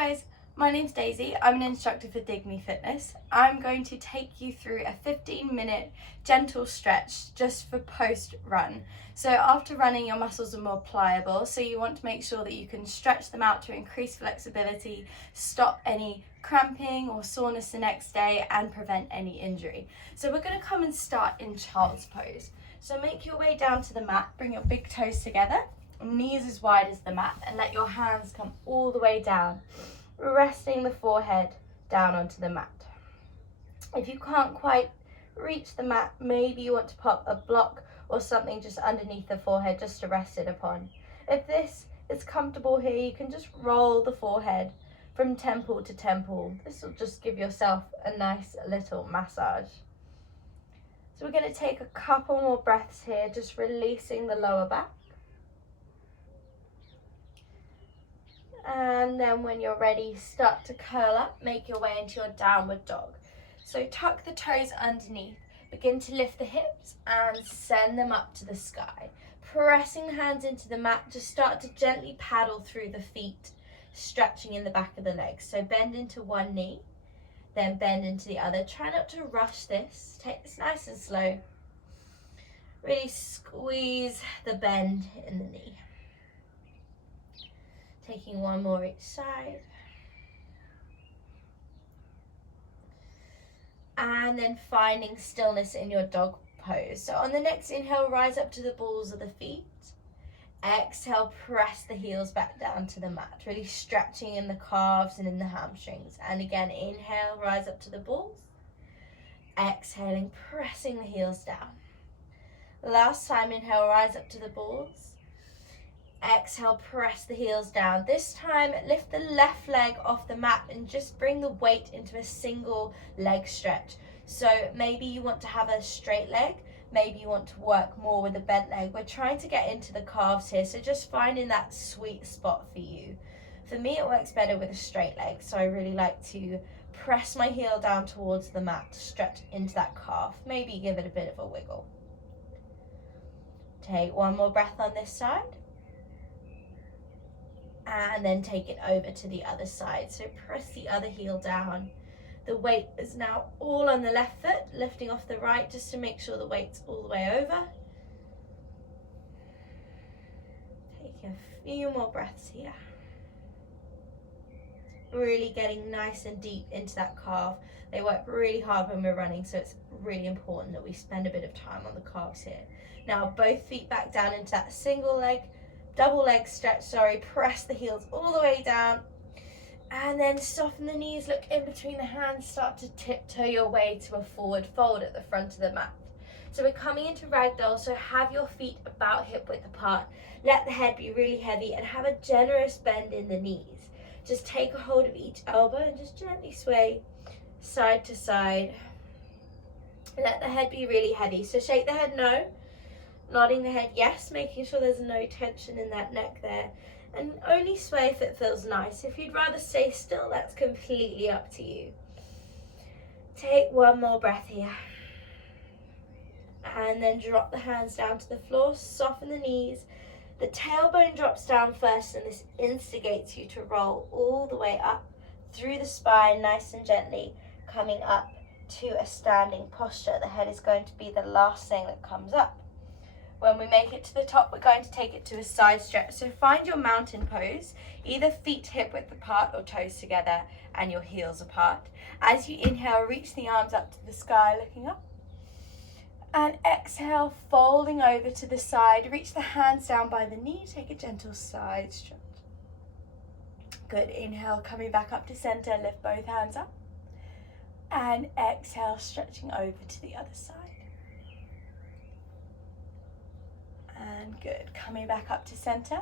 guys, my name's Daisy. I'm an instructor for Digme Fitness. I'm going to take you through a 15-minute gentle stretch just for post-run. So after running, your muscles are more pliable, so you want to make sure that you can stretch them out to increase flexibility, stop any cramping or soreness the next day, and prevent any injury. So we're going to come and start in child's pose. So make your way down to the mat, bring your big toes together, knees as wide as the mat, and let your hands come all the way down, resting the forehead down onto the mat. If you can't quite reach the mat, maybe you want to pop a block or something just underneath the forehead just to rest it upon. If this is comfortable here, you can just roll the forehead from temple to temple. This will just give yourself a nice little massage. So we're going to take a couple more breaths here, just releasing the lower back. And then when you're ready, start to curl up, make your way into your downward dog. So tuck the toes underneath, begin to lift the hips and send them up to the sky. Pressing the hands into the mat, just start to gently paddle through the feet, stretching in the back of the legs. So bend into one knee, then bend into the other. Try not to rush this, take this nice and slow. Really squeeze the bend in the knee. Taking one more each side. And then finding stillness in your dog pose. So on the next inhale, rise up to the balls of the feet. Exhale, press the heels back down to the mat, really stretching in the calves and in the hamstrings. And again, inhale, rise up to the balls. Exhaling, pressing the heels down. Last time, inhale, rise up to the balls. Exhale, press the heels down. This time, lift the left leg off the mat and just bring the weight into a single leg stretch. So maybe you want to have a straight leg. Maybe you want to work more with a bent leg. We're trying to get into the calves here, so just finding that sweet spot for you. For me, it works better with a straight leg, so I really like to press my heel down towards the mat to stretch into that calf. Maybe give it a bit of a wiggle. Take one more breath on this side. And then take it over to the other side. So press the other heel down. The weight is now all on the left foot, lifting off the right just to make sure the weight's all the way over. Take a few more breaths here. Really getting nice and deep into that calf. They work really hard when we're running, so it's really important that we spend a bit of time on the calves here. Now both feet back down into that double leg stretch, press the heels all the way down and then soften the knees, look in between the hands, start to tiptoe your way to a forward fold at the front of the mat. So we're coming into ragdoll, so have your feet about hip width apart, let the head be really heavy and have a generous bend in the knees. Just take a hold of each elbow and just gently sway side to side. Let the head be really heavy, so shake the head no. Nodding the head yes, making sure there's no tension in that neck there. And only sway if it feels nice. If you'd rather stay still, that's completely up to you. Take one more breath here. And then drop the hands down to the floor, soften the knees. The tailbone drops down first, and this instigates you to roll all the way up through the spine, nice and gently, coming up to a standing posture. The head is going to be the last thing that comes up. When we make it to the top, we're going to take it to a side stretch. So find your mountain pose, either feet hip width apart or toes together and your heels apart. As you inhale, reach the arms up to the sky, looking up. And exhale, folding over to the side. Reach the hands down by the knee, take a gentle side stretch. Good, inhale, coming back up to center, lift both hands up. And exhale, stretching over to the other side. And good, coming back up to center,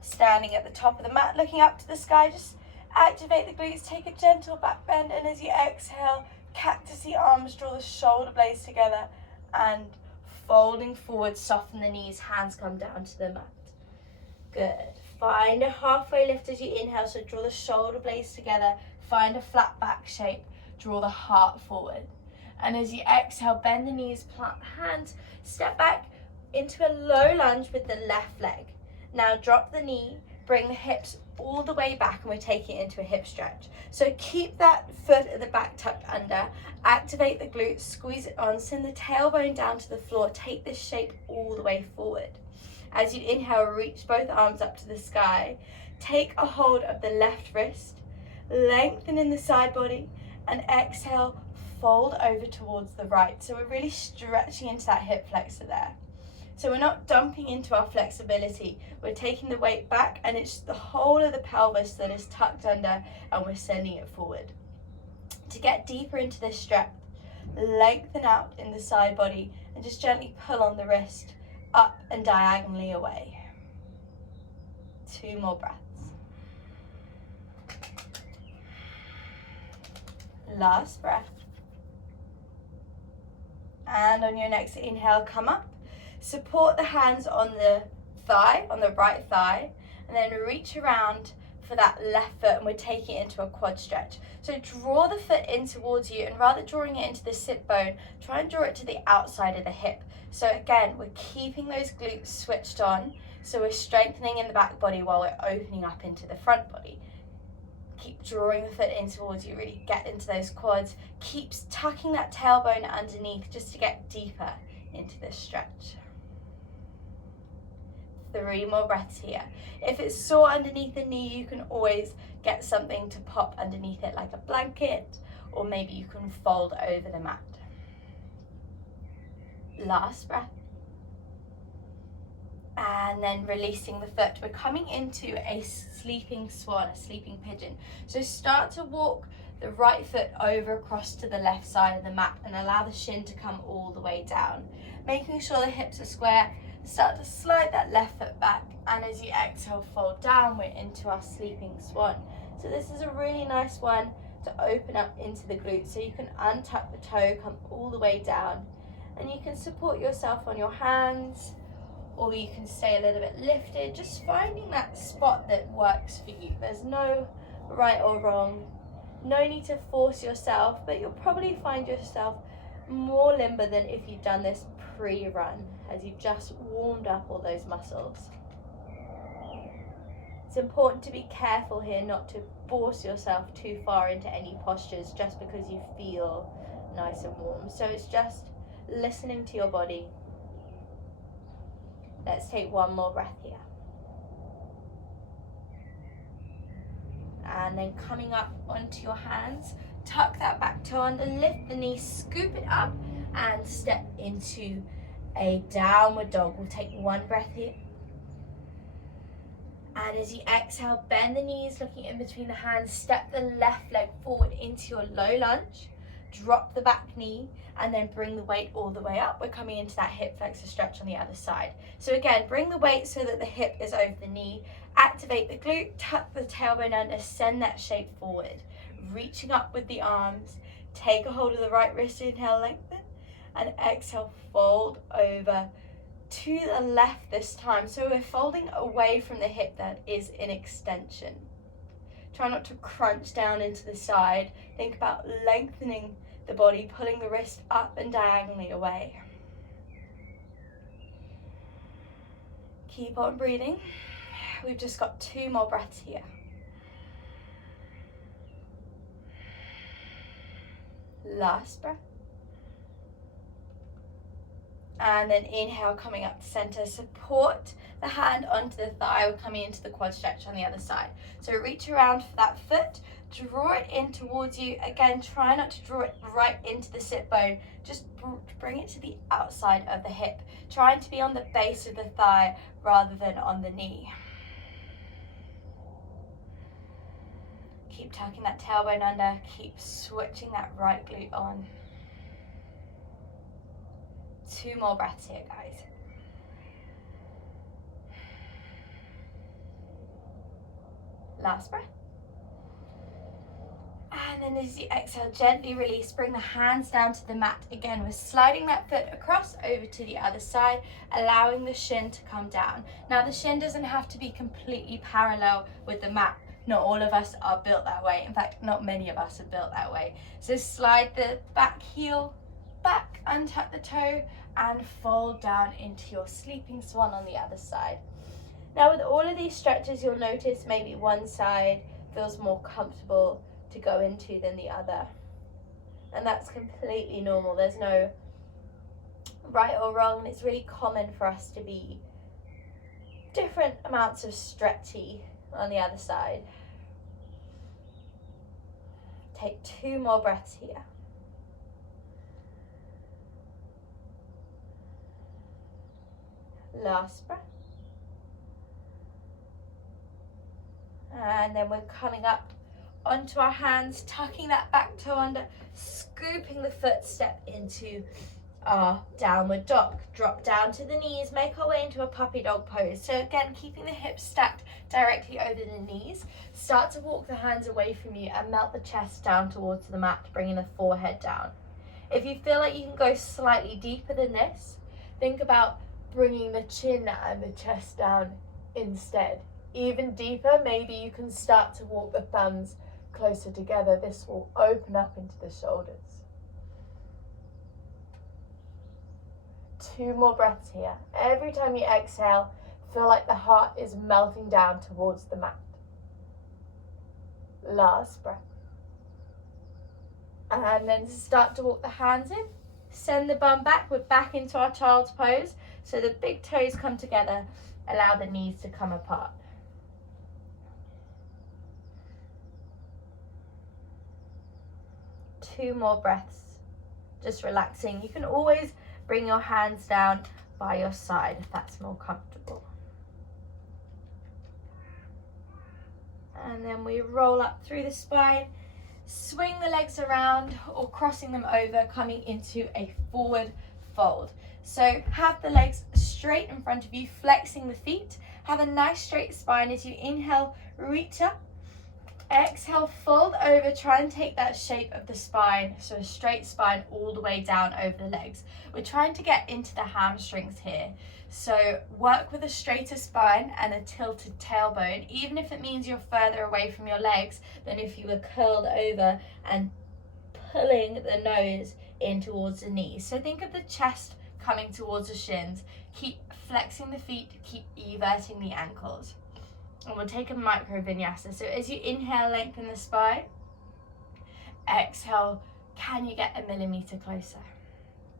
standing at the top of the mat, looking up to the sky, just activate the glutes, take a gentle back bend, and as you exhale, cactus the arms, draw the shoulder blades together, and folding forward, soften the knees, hands come down to the mat. Good, find a halfway lift as you inhale, so draw the shoulder blades together, find a flat back shape, draw the heart forward. And as you exhale, bend the knees, plant the hands, step back, into a low lunge with the left leg. Now drop the knee, bring the hips all the way back and we're taking it into a hip stretch. So keep that foot at the back tucked under, activate the glutes, squeeze it on, send the tailbone down to the floor, take this shape all the way forward. As you inhale, reach both arms up to the sky, take a hold of the left wrist, lengthen in the side body, and exhale, fold over towards the right. So we're really stretching into that hip flexor there. So we're not dumping into our flexibility, we're taking the weight back and it's the whole of the pelvis that is tucked under and we're sending it forward. To get deeper into this stretch, lengthen out in the side body and just gently pull on the wrist up and diagonally away. 2 more breaths. Last breath. And on your next inhale, come up. Support the hands on the thigh, on the right thigh, and then reach around for that left foot and we're taking it into a quad stretch. So draw the foot in towards you and rather drawing it into the sit bone, try and draw it to the outside of the hip. So again, we're keeping those glutes switched on, so we're strengthening in the back body while we're opening up into the front body. Keep drawing the foot in towards you, really get into those quads. Keep tucking that tailbone underneath just to get deeper into this stretch. 3 more breaths here. If it's sore underneath the knee, you can always get something to pop underneath it like a blanket, or maybe you can fold over the mat. Last breath. And then releasing the foot. We're coming into a sleeping swan, a sleeping pigeon. So start to walk the right foot over across to the left side of the mat and allow the shin to come all the way down. Making sure the hips are square. Start to slide that left foot back, and as you exhale, fold down, we're into our sleeping swan. So this is a really nice one to open up into the glutes. So you can untuck the toe, come all the way down, and you can support yourself on your hands, or you can stay a little bit lifted, just finding that spot that works for you. There's no right or wrong, no need to force yourself, but you'll probably find yourself more limber than if you've done this pre-run, as you've just warmed up all those muscles. It's important to be careful here not to force yourself too far into any postures just because you feel nice and warm. So it's just listening to your body. Let's take 1 more breath here. And then coming up onto your hands, tuck that back toe under, lift the knee, scoop it up, and step into a downward dog. We'll take 1 breath here. And as you exhale, bend the knees, looking in between the hands, step the left leg forward into your low lunge, drop the back knee, and then bring the weight all the way up. We're coming into that hip flexor stretch on the other side. So again, bring the weight so that the hip is over the knee, activate the glute, tuck the tailbone under, send that shape forward, reaching up with the arms, take a hold of the right wrist, inhale, lengthen, and exhale, fold over to the left this time. So we're folding away from the hip that is in extension. Try not to crunch down into the side. Think about lengthening the body, pulling the wrist up and diagonally away. Keep on breathing. We've just got 2 more breaths here. Last breath. And then inhale, coming up to center. Support the hand onto the thigh. We're coming into the quad stretch on the other side. So reach around for that foot, draw it in towards you. Again, try not to draw it right into the sit bone. Just bring it to the outside of the hip, trying to be on the base of the thigh rather than on the knee. Keep tucking that tailbone under, keep switching that right glute on. 2 more breaths here, guys. Last breath. And then as you exhale, gently release, bring the hands down to the mat. Again, we're sliding that foot across over to the other side, allowing the shin to come down. Now the shin doesn't have to be completely parallel with the mat. Not all of us are built that way. In fact, not many of us are built that way. So slide the back heel back, untuck the toe, and fold down into your sleeping swan on the other side. Now with all of these stretches, you'll notice maybe one side feels more comfortable to go into than the other. And that's completely normal. There's no right or wrong, and it's really common for us to be different amounts of stretchy on the other side. Take 2 more breaths here. Last breath. And then we're coming up onto our hands, tucking that back toe under, scooping the footstep into our downward dog. Drop down to the knees, make our way into a puppy dog pose. So again, keeping the hips stacked directly over the knees. Start to walk the hands away from you and melt the chest down towards the mat, bringing the forehead down. If you feel like you can go slightly deeper than this, think about bringing the chin and the chest down instead. Even deeper, maybe you can start to walk the thumbs closer together. This will open up into the shoulders. 2 more breaths here. Every time you exhale, feel like the heart is melting down towards the mat. Last breath. And then start to walk the hands in. Send the bum back. We're back into our child's pose. So the big toes come together. Allow the knees to come apart. 2 more breaths. Just relaxing. You can always bring your hands down by your side if that's more comfortable. And then we roll up through the spine, swing the legs around or crossing them over, coming into a forward fold. So have the legs straight in front of you, flexing the feet. Have a nice straight spine as you inhale, reach up. Exhale, fold over, try and take that shape of the spine, so a straight spine all the way down over the legs. We're trying to get into the hamstrings here. So work with a straighter spine and a tilted tailbone, even if it means you're further away from your legs than if you were curled over and pulling the nose in towards the knees. So think of the chest coming towards the shins. Keep flexing the feet, keep everting the ankles. And we'll take a micro vinyasa. So as you inhale, lengthen the spine. Exhale, can you get a millimeter closer?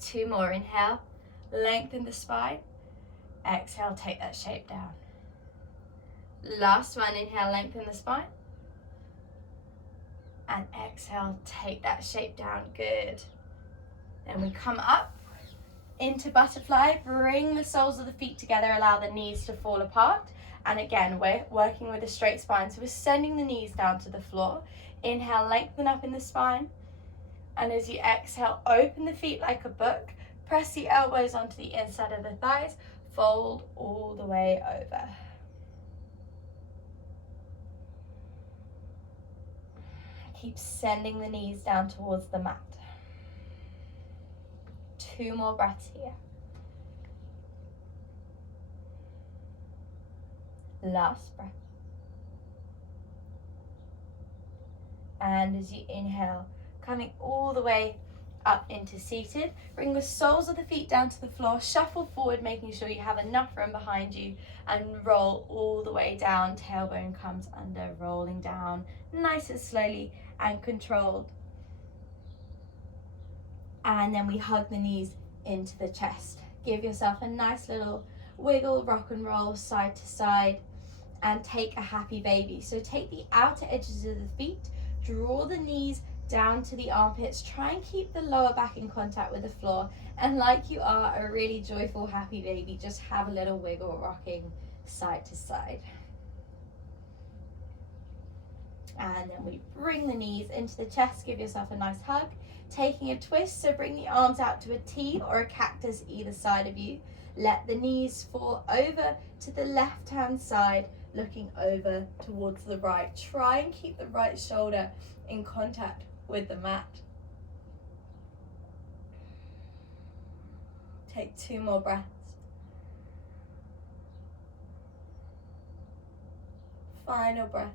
2 more, inhale, lengthen the spine. Exhale, take that shape down. Last one, inhale, lengthen the spine. And exhale, take that shape down, good. Then we come up into butterfly, bring the soles of the feet together, allow the knees to fall apart. And again, we're working with a straight spine, so we're sending the knees down to the floor. Inhale, lengthen up in the spine. And as you exhale, open the feet like a book. Press the elbows onto the inside of the thighs. Fold all the way over. Keep sending the knees down towards the mat. 2 more breaths here. Last breath. And as you inhale, coming all the way up into seated, bring the soles of the feet down to the floor, shuffle forward, making sure you have enough room behind you, and roll all the way down. Tailbone comes under, rolling down, nice and slowly and controlled. And then we hug the knees into the chest. Give yourself a nice little wiggle, rock and roll side to side, and take a happy baby. So take the outer edges of the feet, draw the knees down to the armpits, try and keep the lower back in contact with the floor, and like you are a really joyful happy baby, just have a little wiggle, rocking side to side. And then we bring the knees into the chest, give yourself a nice hug, taking a twist, so bring the arms out to a T or a cactus either side of you. Let the knees fall over to the left hand side, looking over towards the right. Try and keep the right shoulder in contact with the mat. Take 2 more breaths. Final breath.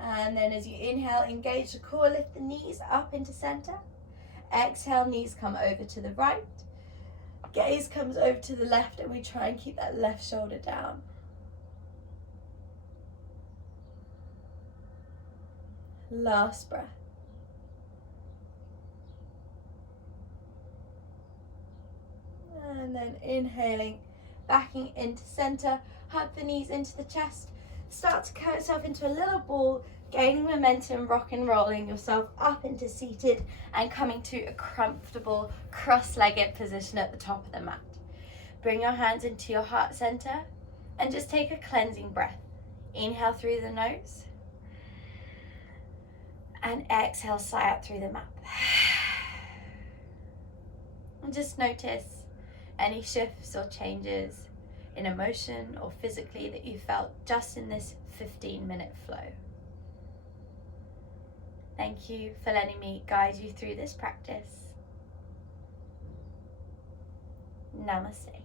And then as you inhale, engage the core, lift the knees up into center. Exhale, knees come over to the right. gaze comes over to the left and we try and keep that left shoulder down. Last breath. And then inhaling, backing into center, hug the knees into the chest, start to curl yourself into a little ball, gaining momentum, rock and rolling yourself up into seated and coming to a comfortable cross-legged position at the top of the mat. Bring your hands into your heart center and just take a cleansing breath. Inhale through the nose and exhale, sigh out through the mouth. And just notice any shifts or changes in emotion or physically that you felt just in this 15-minute flow. Thank you for letting me guide you through this practice. Namaste.